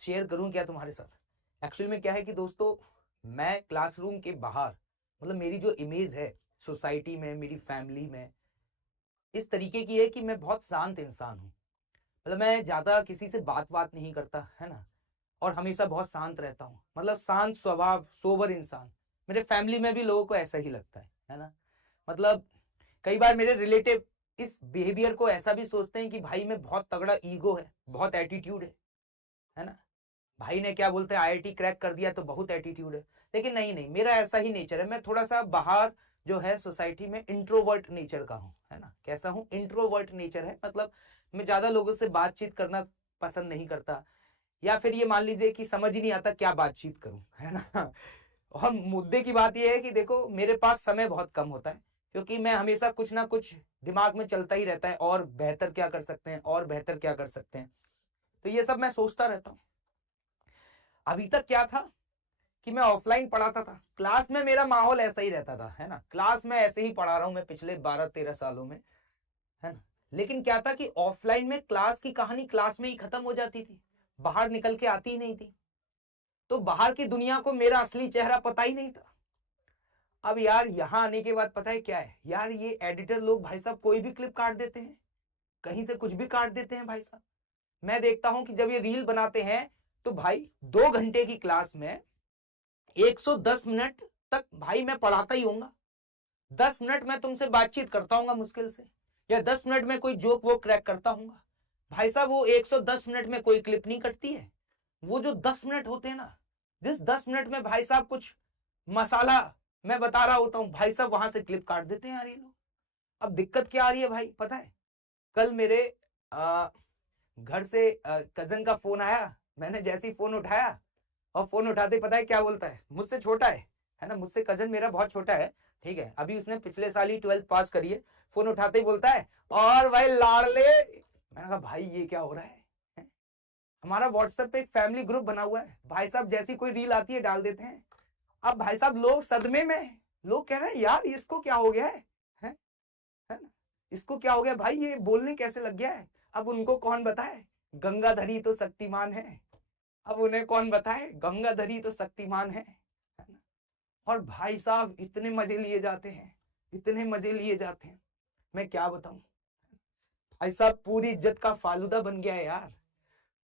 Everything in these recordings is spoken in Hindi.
शेयर करूं क्या तुम्हारे साथ। एक्चुअली में क्या है कि दोस्तों, मैं क्लासरूम के बाहर, मतलब मेरी जो इमेज है सोसाइटी में, मेरी फैमिली में, इस तरीके की है कि मैं बहुत शांत इंसान हूँ। मतलब मैं ज्यादा किसी से बात नहीं करता, है ना। और हमेशा बहुत शांत रहता हूँ, मतलब शांत स्वभाव, सोबर इंसान। मेरे फैमिली में भी लोगों को ऐसा ही लगता है ना। मतलब कई बार मेरे रिलेटिव इस बिहेवियर को ऐसा भी सोचते हैं कि भाई में बहुत तगड़ा ईगो है, बहुत एटीट्यूड है ना। भाई ने क्या बोलते हैं, आईआईटी क्रैक कर दिया तो बहुत एटीट्यूड है। लेकिन नहीं नहीं, मेरा ऐसा ही नेचर है। मैं थोड़ा सा बाहर जो है सोसाइटी में इंट्रोवर्ट नेचर का हूँ, है ना। कैसा हूँ, इंट्रोवर्ट नेचर है। मतलब मैं ज्यादा लोगों से बातचीत करना पसंद नहीं करता, या फिर ये मान लीजिए कि समझ ही नहीं आता क्या बातचीत करूं, है ना। और मुद्दे की बात यह है कि देखो, मेरे पास समय बहुत कम होता है, क्योंकि मैं हमेशा कुछ ना कुछ दिमाग में चलता ही रहता है, और बेहतर क्या कर सकते हैं, और बेहतर क्या कर सकते हैं। तो ये सब मैं सोचता रहता हूँ। अभी तक क्या था कि मैं ऑफलाइन पढ़ाता था, क्लास में मेरा माहौल ऐसा ही रहता था, है ना। क्लास में ऐसे ही पढ़ा रहा हूं मैं पिछले 12-13 सालों में, है ना। लेकिन क्या था कि ऑफलाइन में क्लास की कहानी क्लास में ही खत्म हो जाती थी, बाहर निकल के आती ही नहीं थी। तो बाहर की दुनिया को मेरा असली चेहरा पता ही नहीं था। अब यार यहां आने के बाद पता है क्या है यार, ये एडिटर लोग भाई साहब कोई भी क्लिप काट देते हैं, कहीं से कुछ भी काट देते हैं भाई साहब। मैं देखता हूं कि जब ये रील बनाते हैं, तो भाई 2 घंटे की क्लास में 110 मिनट तक भाई मैं पढ़ाता ही होऊंगा। 10 मिनट मैं तुमसे बातचीत करता हूँ मुश्किल से, या 10 मिनट में कोई जोक वो क्रैक करता हूँ। भाई साहब वो 110 मिनट में कोई क्लिप नहीं कटती है। वो जो 10 मिनट होते हैं ना, जिस 10 मिनट में भाई साहब कुछ मसाला मैं बता रहा होता हूँ, भाई साहब वहां से क्लिप काट देते हैं यार ये लोग। अब दिक्कत क्या आ रही है भाई, पता है, कल मेरे घर से कजन का फोन आया। मैंने जैसे ही फोन उठाया, और फोन उठाते पता है क्या बोलता है, मुझसे छोटा है ना, मुझसे कजन मेरा बहुत छोटा है, ठीक है, अभी उसने पिछले साल ही 12th पास करी है। फोन उठाते ही बोलता है, और भाई लाडले। मैंने कहा भाई ये क्या हो रहा है? हमारा व्हाट्सएप पे एक फैमिली ग्रुप बना हुआ है, भाई साहब जैसी कोई रील आती है डाल देते हैं। अब भाई साहब लोग सदमे में हैं। लोग कह रहे हैं यार इसको क्या हो गया है ना, इसको क्या हो गया भाई, ये बोलने कैसे लग गया है। अब उनको कौन बताए, गंगाधरी तो शक्तिमान है। अब उन्हें कौन बताए, गंगाधरी तो शक्तिमान है ना। और भाई साहब इतने मजे लिए जाते हैं, इतने मजे लिए जाते हैं, मैं क्या बताऊं। भाई साहब पूरी इज्जत का फालूदा बन गया है यार,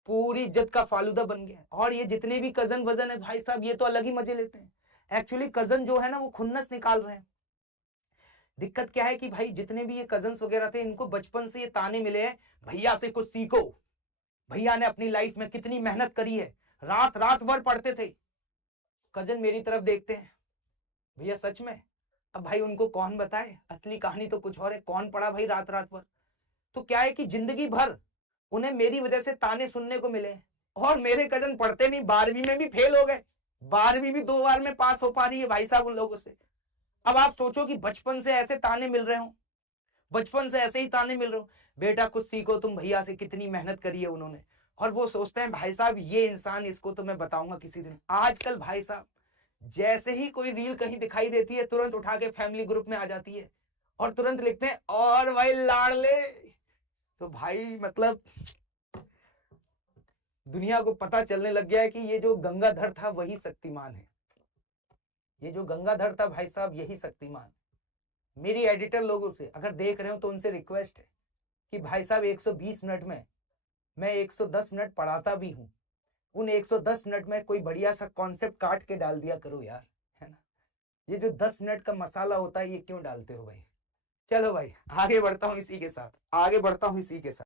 पूरी इज्जत का फालूदा बन गया है। और ये जितने भी कजन वजन है भाई साहब, ये तो अलग ही मजे लेते हैं। एक्चुअली कजन जो है ना, वो खुन्नस निकाल रहे हैं। दिक्कत क्या है कि भाई जितने भी ये कजन्स वगैरह थे, इनको बचपन से ये ताने मिले हैं, भैया से कुछ सीखो, भैया ने अपनी लाइफ में कितनी मेहनत करी है, रात रात भर पढ़ते थे। कजन मेरी तरफ देखते हैं, भैया सच में। अब भाई उनको कौन बताए, असली कहानी तो कुछ और है, कौन पढ़ा भाई रात रात भर। तो क्या है कि जिंदगी भर उन्हें मेरी वजह से ताने सुनने को मिले। और मेरे कजन पढ़ते नहीं, 12वीं में भी फेल हो गए, 12वीं भी 2 बार में पास हो पा रही है भाई साहब उन लोगों से। अब आप सोचो कि बचपन से ऐसे ताने मिल रहे हो, बचपन से ऐसे ही ताने मिल रहे हो, बेटा कुछ सीखो तुम भैया से, कितनी मेहनत करी है उन्होंने। और वो सोचते हैं भाई साहब ये इंसान, इसको तो मैं बताऊंगा किसी दिन। आजकल भाई साहब जैसे ही कोई रील कहीं दिखाई देती है, तुरंत उठा के फैमिली ग्रुप में आ जाती है, और तुरंत लिखते हैं, और भाई लाडले। तो भाई मतलब दुनिया को पता चलने लग गया है कि ये जो गंगाधर था वही शक्तिमान है। ये जो गंगाधर था भाई साहब यही शक्तिमान। मेरी एडिटर लोगों से अगर देख रहे हो तो उनसे रिक्वेस्ट है कि भाई साहब 120 मिनट में मैं 110 मिनट पढ़ाता भी हूं, उन 110 मिनट में कोई बढ़िया सा कॉन्सेप्ट काट के डाल दिया करो यार, है ना। ये जो 10 मिनट का मसाला होता है ये क्यों डालते हो भाई। चलो भाई आगे बढ़ता हूं इसी के साथ, आगे बढ़ता हूं इसी के साथ।